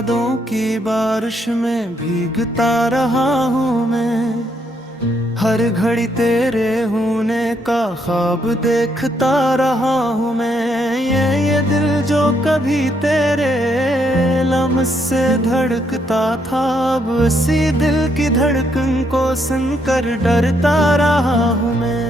यादों की बारिश में भीगता रहा हूँ मैं। हर घड़ी तेरे होने का ख्वाब देखता रहा हूँ मैं। ये दिल जो कभी तेरे लम्स से धड़कता था, अब उसी दिल की धड़कन को सुनकर डरता रहा हूँ मैं।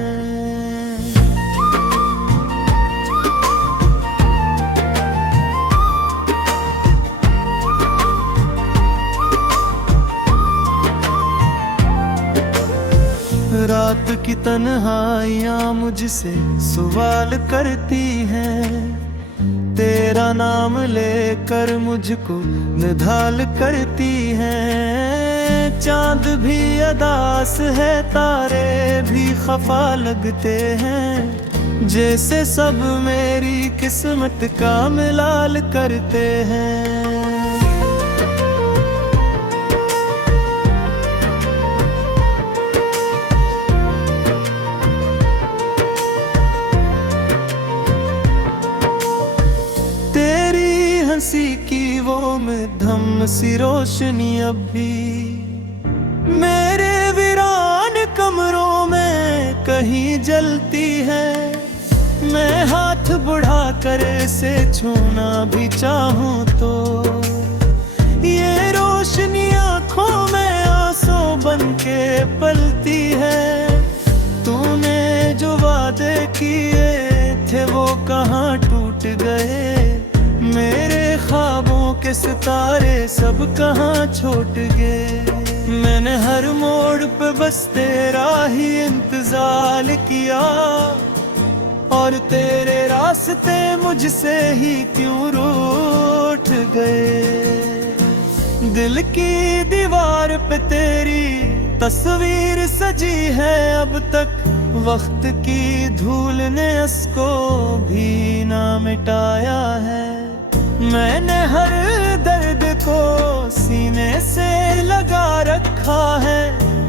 रात की तन्हाइयाँ मुझसे सवाल करती हैं, तेरा नाम लेकर मुझको निढाल करती हैं। चांद भी अदास है, तारे भी खफा लगते हैं, जैसे सब मेरी किस्मत का मिलाल करते हैं। हंसी की वो मध्यम सी रोशनी अब भी मेरे वीरान कमरों में कहीं जलती है। मैं हाथ बढ़ा कर इसे छूना भी चाहूं तो ये रोशनी आंखों में आंसू बन के पलती है। तूने जो वादे किए थे वो कहाँ टूट गए, मेरे ख्वाबों के सितारे सब कहाँ छूट गए। मैंने हर मोड़ पे बस तेरा ही इंतजार किया, और तेरे रास्ते मुझसे ही क्यों रूठ गए। दिल की दीवार पे तेरी तस्वीर सजी है अब तक, वक्त की धूल ने उसको भी ना मिटाया है। मैंने हर दर्द को सीने से लगा रखा है,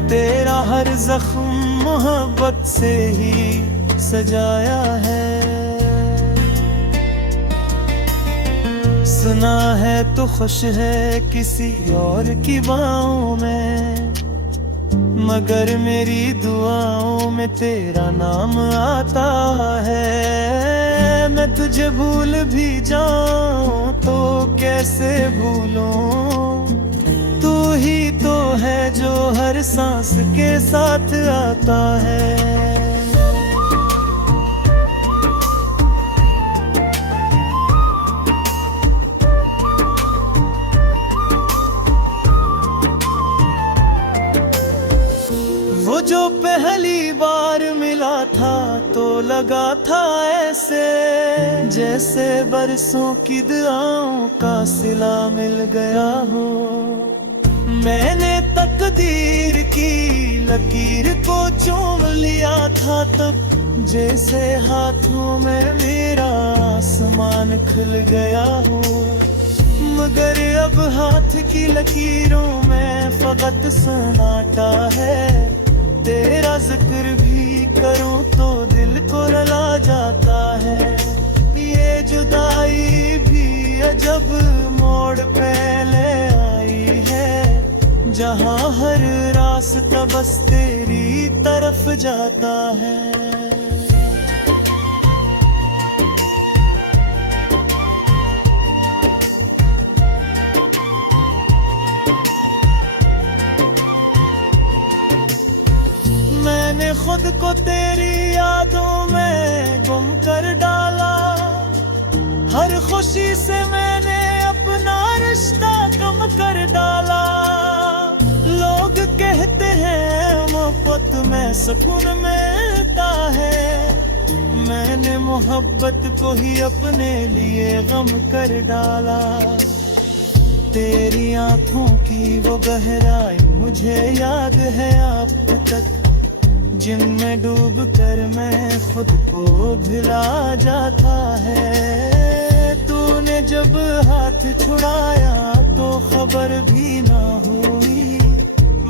तेरा हर जख्म मोहब्बत से ही सजाया है। सुना है तू खुश है किसी और की बाहों में, मगर मेरी दुआओं में तेरा नाम आता है। मैं तुझे भूल भी जाऊं तो कैसे भूलूं, तू ही तो है जो हर सांस के साथ आता है। वो जो पहली बार मिला था तो लगा था ऐसे, जैसे बरसों की दुआओं का सिला मिल गया हो। मैंने तकदीर की लकीर को चूम लिया था तब, जैसे हाथों में मेरा आसमान खुल गया हो। मगर अब हाथ की लकीरों में फकत सन्नाटा है, तेरा जिक्र भी करूं तो दिल को रुला जाता है। ये जुदाई भी अजब मोड़ पे ले आई है, जहां हर रास्ता बस तेरी तरफ जाता है। मैंने खुद को तेरी यादों में गुम कर डाला, हर खुशी से मैंने अपना रिश्ता कम कर डाला। लोग कहते हैं मोहब्बत में सुकून मिलता है, मैंने मोहब्बत को ही अपने लिए गम कर डाला। तेरी आंखों की वो गहराई मुझे याद है अब तक, जिनमें डूब कर मैं खुद को भुला जाता है। तूने जब हाथ छुड़ाया तो खबर भी ना हुई,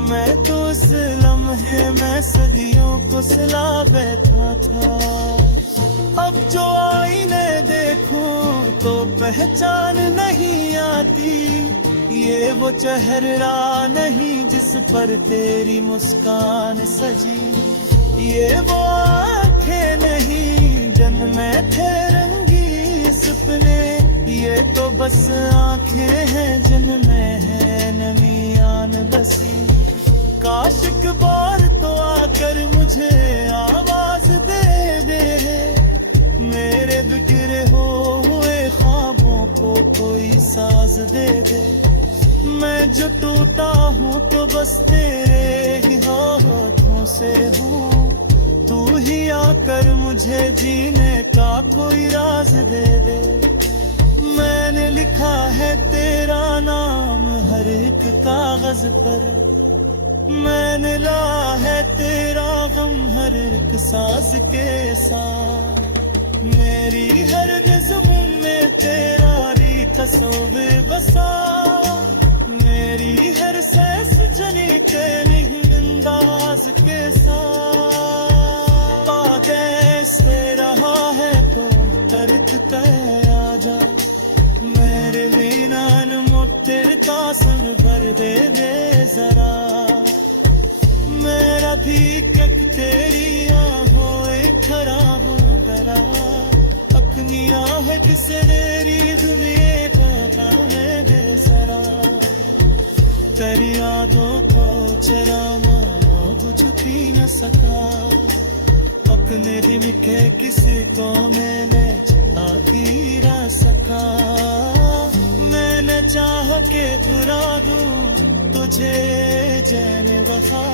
मैं तो उस लम्हे में सदियों को सिला बैठा था। अब जो आईने देखूं तो पहचान नहीं आती, ये वो चेहरा नहीं जिस पर तेरी मुस्कान सजी, ये वो आंखें नहीं जन्मे थे रंगी सपने, ये तो बस आंखें हैं जिनमें है नमियान बसी। काश एक बार तो आकर मुझे आवाज दे दे, मेरे बिखरे हुए ख्वाबों को कोई साज दे दे। मैं जो टूटा हूँ तो बस तेरे ही हाथों से हूँ, तू ही आकर मुझे जीने का कोई राज दे दे। मैंने लिखा है तेरा नाम हर एक कागज पर, मैंने ला है तेरा गम हर एक सांस के साथ। मेरी हर नज़्म में तेरा री तस्वीर बसा, मेरी हर सांस जनी तेरे अंदाज के साथ। आदेश दे रहा है तो तरक कर आजा, मेरे वीनान मुत्तर का संग भर दे दे जरा। मेरा भी कक तेरी आहोए खराब करा, अपनी आहट से तेरी दुनिया का दे जरा। तेरी यादों को चराना बुझ भी न सका, अपने दिल के किसी को मैंने जगा गिरा सका। मैंने चाह के बुरा दूं तुझे जाने वफा,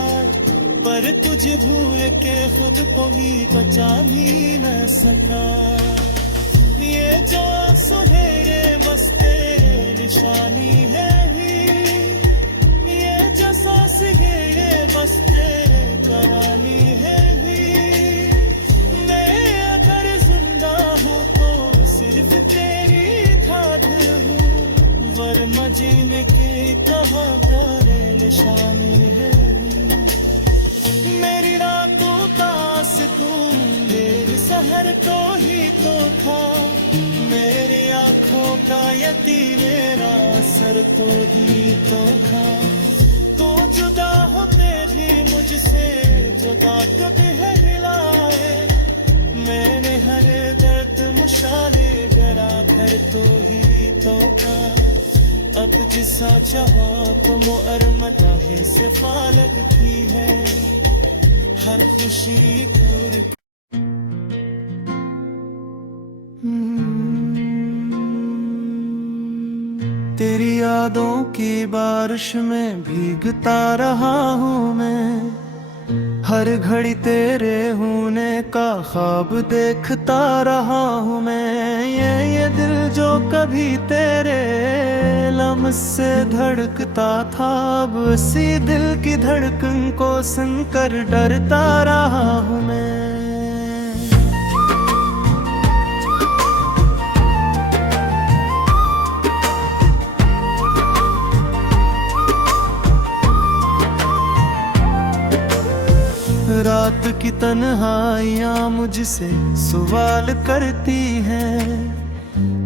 पर तुझे भूल के खुद को भी बचा भी न सका। ये जो सुनहरे बस तेरे निशानी है ही, ये जो सांस है ये बस तेरे करानी है ही। मैं अगर जिंदा हूँ तो सिर्फ तेरी खातिर हूँ, वरना जीने की कहा करे निशानी है ही। मेरी रातों का सुकून मेरे सहर को ही तो खा, मेरी आँखों का यतीमेरा सर को ही तो खा। तो जुदा होते भी मुझसे जुदा कभी है हिलाए, मैंने हर दर्द मुशाले डरा कर तो ही तो खा। अब जिसा चाहा तो मुअरमता ही से लगती है हर खुशी पूरी। तेरी यादों की बारिश में भीगता रहा हूँ मैं, हर घड़ी तेरे होने का ख्वाब देखता रहा हूँ मैं। ये दिल जो कभी तेरे लम्स से धड़कता था, अब उसी दिल की धड़कन को सुनकर डरता रहा हूँ मैं। रात की तन्हाइयाँ मुझसे सवाल करती हैं,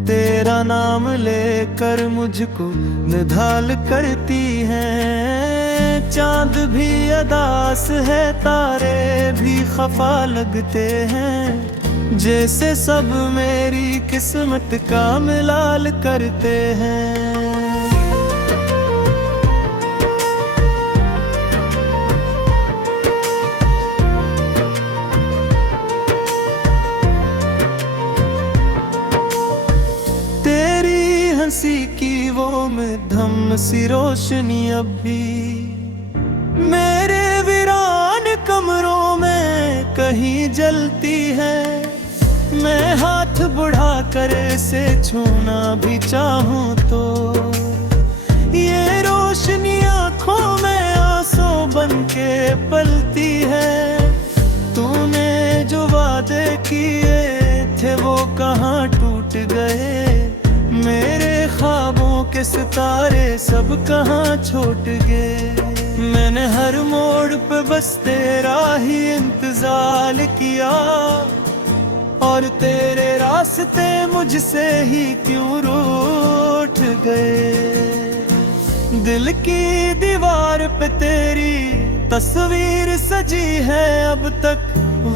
तेरा नाम लेकर मुझको निढाल करती हैं। चांद भी अदास है तारे भी खफा लगते हैं, जैसे सब मेरी किस्मत का मिलाल करते हैं। हंसी की वो मध्यम सी रोशनी अब भी मेरे वीरान कमरों में कहीं जलती है। मैं हाथ बढ़ा कर इसे छूना भी चाहूं तो ये रोशनी आंखों में आंसू बन के पलती है। तूने जो वादे किए थे वो कहाँ टूट गए, मेरे ख्वाबों के सितारे सब कहाँ छूट गए। मैंने हर मोड़ पे बस तेरा ही इंतजार किया, और तेरे रास्ते मुझसे ही क्यों रूठ गए। दिल की दीवार पे तेरी तस्वीर सजी है अब तक,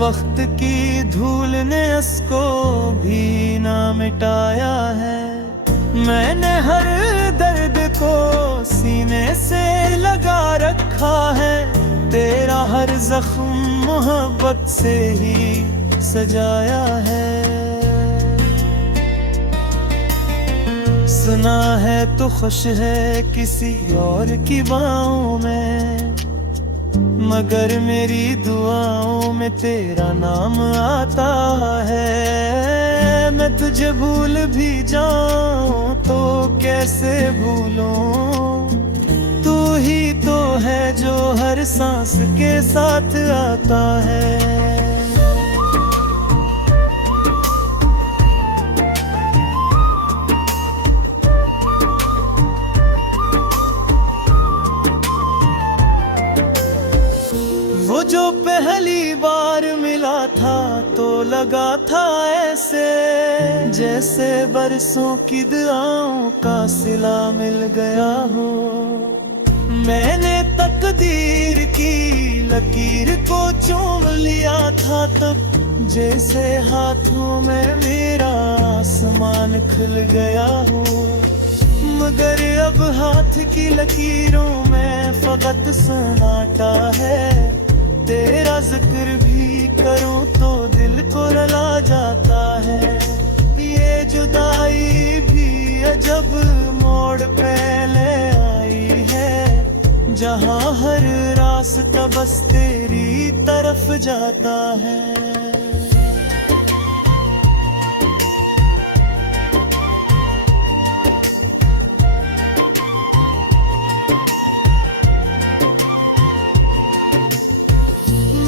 वक्त की धूल ने उसको भी ना मिटाया है। मैंने हर दर्द को सीने से लगा रखा है, तेरा हर जख्म मोहब्बत से ही सजाया है। सुना है तो खुश है किसी और की बाहों में, मगर मेरी दुआओं में तेरा नाम आता है। मैं तुझे भूल भी जाऊं तो कैसे भूलूं, तू ही तो है जो हर सांस के साथ आता है। वो जो पहली बार मिला था तो लगा था ऐसे, जैसे बरसों की दुआओं का सिला मिल गया हो। मैंने तकदीर की लकीर को चूम लिया था तब, जैसे हाथों में मेरा आसमान खुल गया हो। मगर अब हाथ की लकीरों में फकत सन्नाटा है, तेरा जिक्र भी करूं तो दिल को रुला जाता है। ये जुदाई भी अजब मोड़ पे ले आई है, जहां हर रास्ता बस तेरी तरफ जाता है।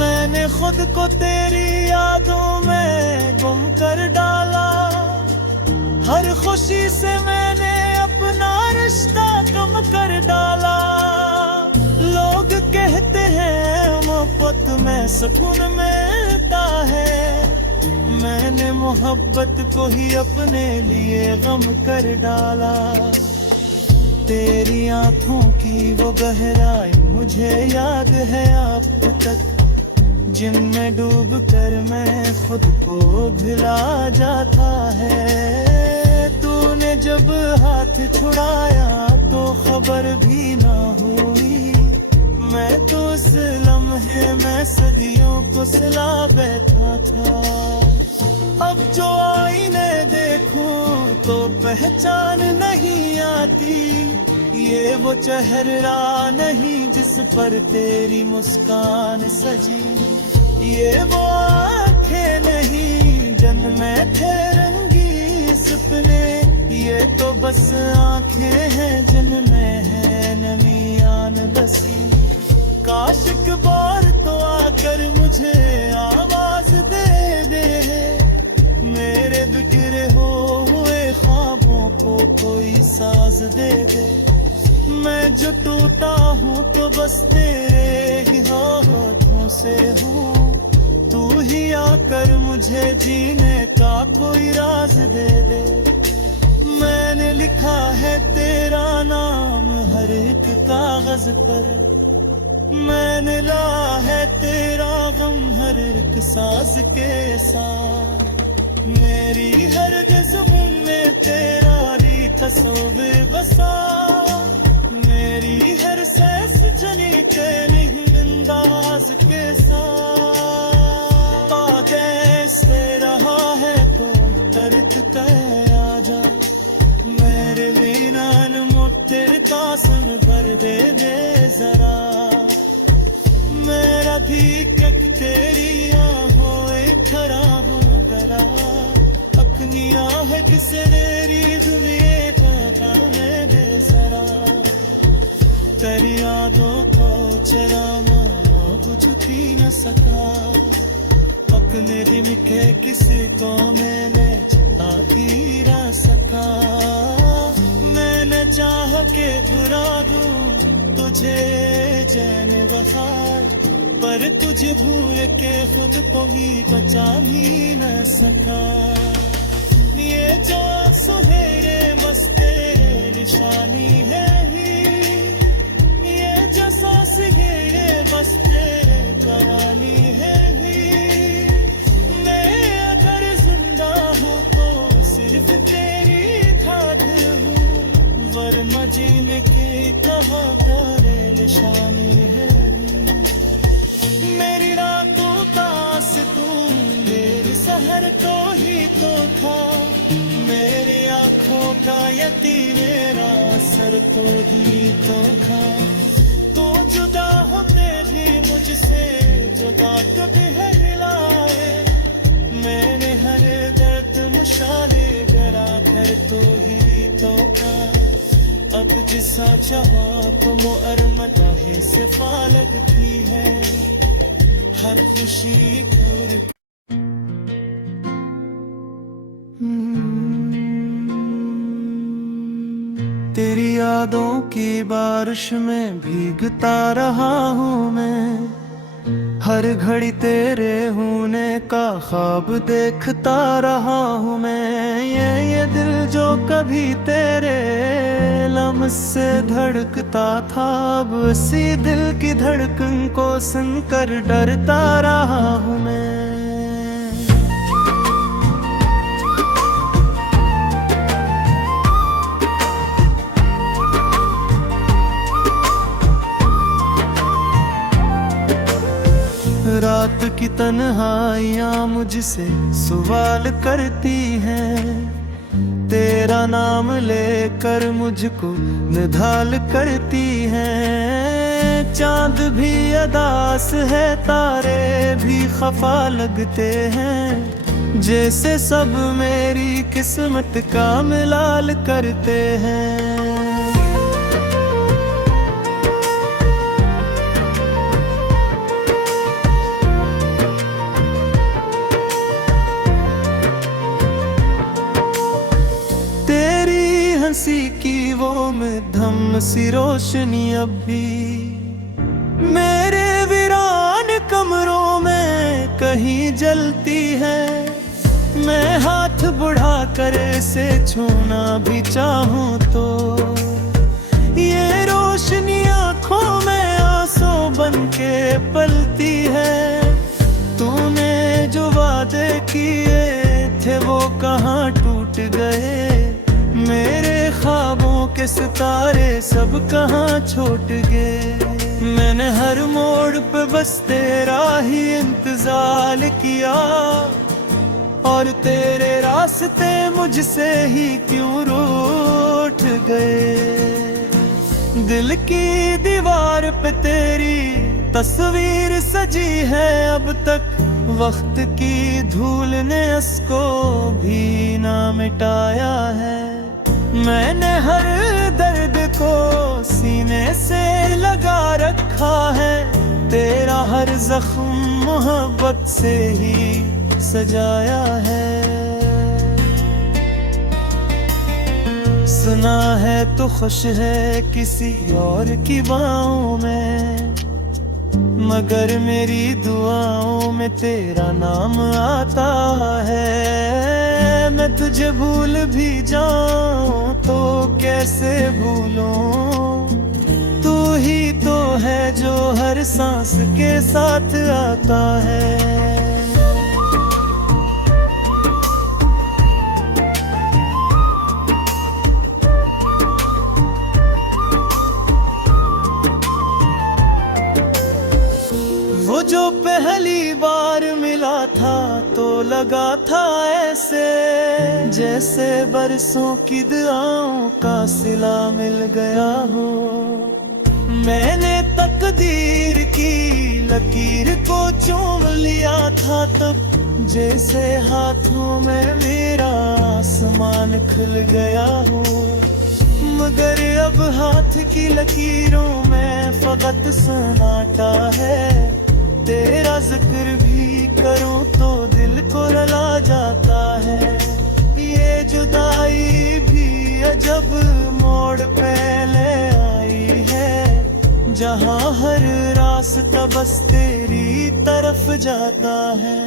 मैंने खुद को तेरी यादों में गुम कर डाला, हर खुशी से मैंने अपना रिश्ता कम कर डाला। लोग कहते हैं मोहब्बत में सुकून मिलता है, मैंने मोहब्बत को ही अपने लिए गम कर डाला। तेरी आंखों की वो गहराई मुझे याद है अब तक, जिनमें डूब कर मैं खुद को भुला जाता है। तूने जब हाथ छुड़ाया तो खबर भी ना हुई, मैं तो उस लम्हे में सदियों को सिला बैठा था। अब जो आईने देखूं तो पहचान नहीं आती, ये वो चेहरा नहीं जिस पर तेरी मुस्कान सजी, ये वो आँखें नहीं जिनमें थे रंगी सपने, ये तो बस आँखें हैं जिनमें है नमियान बसी। काश एक बार तो आकर मुझे आवाज दे दे, मेरे बिखरे हुए ख्वाबों को कोई साज दे दे। मैं जो टूटा हूँ तो बस तेरे ही हाथों से हूँ, तू ही आकर मुझे जीने का कोई राज दे दे। मैंने लिखा है तेरा नाम हर एक कागज पर, मैंने ला है तेरा गम हर एक सांस के साथ। मेरी हर जिस्म में तेरा ही तस्वीर बसा, मेरी हर सांस जनी तेरी अंदाज के साथ। आदेश दे रहा है तो तरत कर आजा, मेरे वीनान मुट्ठर का सुन भर दे दे जरा। मेरा भी कक तेरी आहों खराब करा, अपनी आह किसरी दुनिया का दे जरा। तेरी यादों को चराना बुझती न सका, अपने दिल के किसी को मैंने जता ही ना सका। मैंने चाह के बुरा दूं तुझे जैन वफा, पर तुझे भूल के खुद को भी बचा भी न सका। ये जो सुहेरे मस्ते निशानी है ही, सांस ये बस तेरे करानी है ही। मैं अगर जिंदा हूँ तो सिर्फ तेरी खाद हूँ, वरना जीने की कहाँ करे निशानी है। मेरी रातों का सुकून, मेरी सहर तो ही तो था, मेरी आँखों का यतीमेरा असर तो ही तो था। तो जुदा होते भी मुझसे जुदा कभी है हिलाए, मैंने हर दर्द मुशाले डरा कर तो ही तो था। अब जिसा चाहा तो मुअरमता ही सिफा लगती है, हर खुशी दूर। तेरी यादों की बारिश में भीगता रहा हूँ मैं, हर घड़ी तेरे होने का ख्वाब देखता रहा हूँ मैं। ये दिल जो कभी तेरे लम्स से धड़कता था, अब उसी दिल की धड़कन को सुनकर डरता रहा हूँ मैं। रात की तन्हाइयाँ मुझसे सवाल करती हैं, तेरा नाम लेकर मुझको निढाल करती हैं। चांद भी अदास है, तारे भी खफा लगते हैं, जैसे सब मेरी किस्मत का मिलाल करते हैं। हंसी की वो मध्यम सी रोशनी अब भी मेरे वीरान कमरों में कहीं जलती है। मैं हाथ बढ़ा कर इसे छूना भी चाहूं तो ये रोशनी आंखों में आंसू बन के पलती है। तूने जो वादे किए थे वो कहाँ टूट गए, मेरे ख्वाबों के सितारे सब कहाँ छूट गए। मैंने हर मोड़ पे बस तेरा ही इंतजार किया, और तेरे रास्ते मुझसे ही क्यों रूठ गए। दिल की दीवार पे तेरी तस्वीर सजी है अब तक, वक्त की धूल ने उसको भी ना मिटाया है। मैंने हर दर्द को सीने से लगा रखा है, तेरा हर जख्म मोहब्बत से ही सजाया है। सुना है तो खुश है किसी और की बाहों में, मगर मेरी दुआओं में तेरा नाम आता है। मैं तुझे भूल भी जाऊं तो कैसे भूलूं, तू ही तो है जो हर सांस के साथ आता है। वो जो पहली बार मिला था तो लगा था ऐसे, जैसे बरसों की दुआओं का सिला मिल गया हो। मैंने तकदीर की लकीर को चूम लिया था तब, जैसे हाथों में मेरा आसमान खुल गया हो। मगर अब हाथ की लकीरों में फकत सन्नाटा है, तेरा जिक्र भी करूं तो दिल को रुला जाता है। ये जुदाई भी अजब मोड़ पे ले आई है, जहां हर रास्ता बस तेरी तरफ जाता है।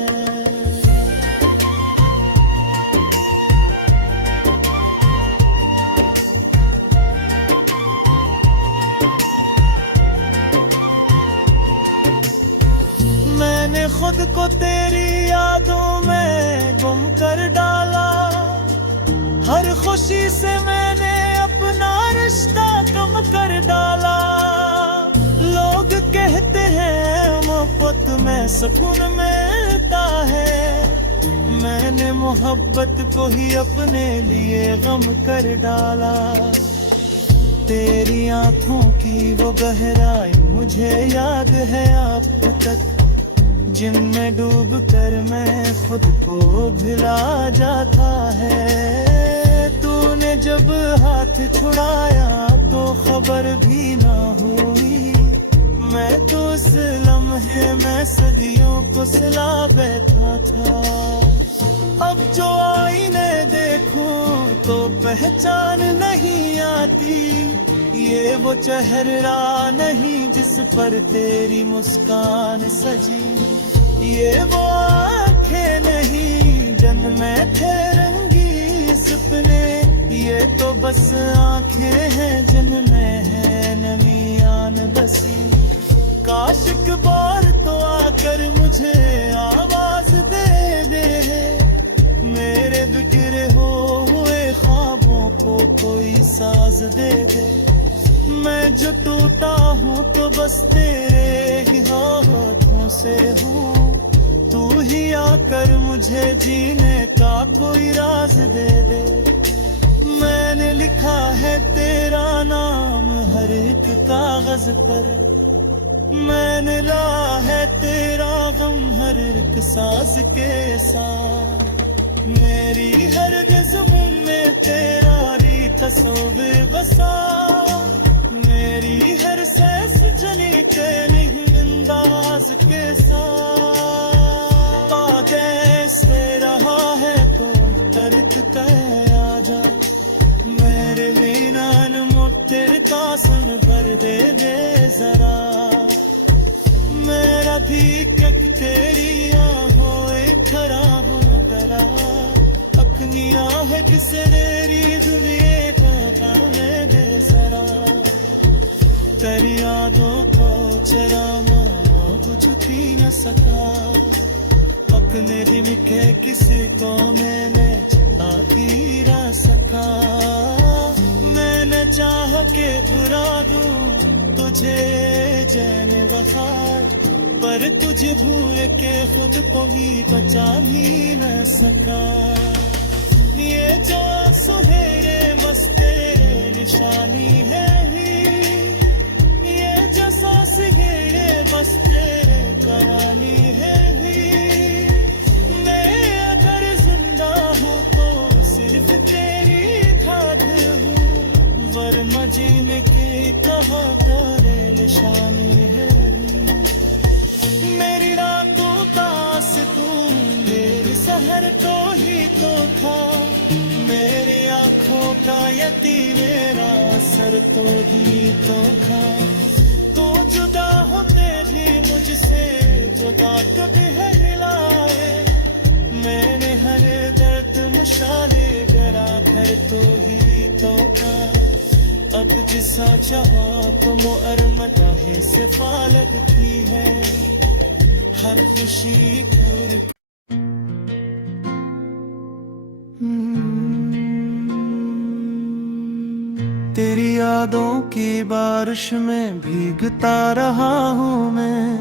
को तेरी यादों में गुम कर डाला। हर खुशी से मैंने अपना रिश्ता कम कर डाला। लोग कहते हैं मोहब्बत में सुकून मिलता है, मैंने मोहब्बत को ही अपने लिए गम कर डाला। तेरी आंखों की वो गहराई मुझे याद है अब तक, जिनमें डूब कर मैं खुद को भुला जाता है। तूने जब हाथ छुड़ाया तो खबर भी ना हुई, मैं तो उस लम्हे में सदियों को सिला बैठा था। अब जो आईने देखूं तो पहचान नहीं आती, ये वो चेहरा नहीं जिस पर तेरी मुस्कान सजी, ये वो आंखें नहीं जिनमें थे रंगी सपने, ये तो बस आंखें हैं जिनमें है नमी आन बसी। काश एक बार तो आकर मुझे आवाज दे दे, मेरे बिखरे हुए ख्वाबों को कोई साज दे दे। मैं जो टूटा हूँ तो बस तेरे ही हाथों से हूँ, तू ही आकर मुझे जीने का कोई राज दे दे। मैंने लिखा है तेरा नाम हर एक कागज पर, मैंने ला है तेरा गम हर एक सांस के साथ। मेरी हर ज़िंदगी में तेरा ही तस्वीर बसा, मेरी हर सांस जनी तेरी अंदाज के साथ। आदेश दे रहा है तो तरक कह आजा, मेरे बिना तेरे का सन भर दे दे जरा। मेरा भी कक तेरी आहों खराब करा, अपनी आह किसे तेरी दुनिया बताने दे जरा। तेरी यादों को चराना बुझ भी न सका, अपने दिल के किसी को मैंने जता ही ना सका। मैंने चाह के बुरा दूं तुझे जैन वफार, पर तुझे भूल के खुद को भी बचा भी न सका। ये जो सुहेरे मस्तेरे निशानी है ही, ये जो सांस घेरे बस तेरे करानी है ही। मैं अगर जिंदा हूँ तो सिर्फ तेरी खातिर हूँ, वरना जीने की कहा करे निशानी है। मेरी रातों का सुकून मेरी सहर तो ही तो था, मेरी आंखों का यती मेरा सर तो ही तो था। तू जुदा होते भी मुझसे जुदा कभी है हिलाए, मैंने हर दर्द मुशाले डरा घर तो ही तो था। अब जिसा चाहा तो मुअरमता ही सिफा लगती है, हर खुशी को। तेरी यादों की बारिश में भीगता रहा हूँ मैं,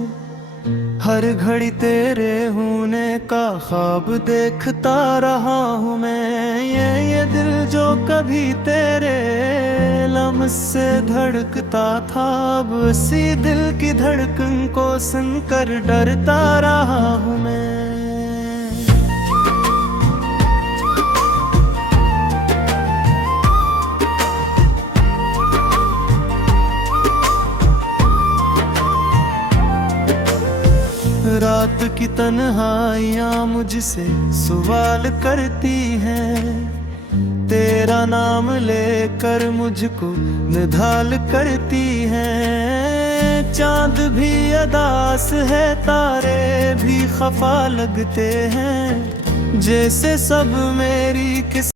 हर घड़ी तेरे होने का ख्वाब देखता रहा हूँ मैं। ये दिल जो कभी तेरे लम्स से धड़कता था, अब उसी दिल की धड़कन को सुनकर डरता रहा हूँ मैं। रात की तन्हाइयाँ मुझसे सवाल करती हैं, तेरा नाम लेकर मुझको निढाल करती हैं। चांद भी अदास है, तारे भी खफा लगते हैं, जैसे सब मेरी किस्मत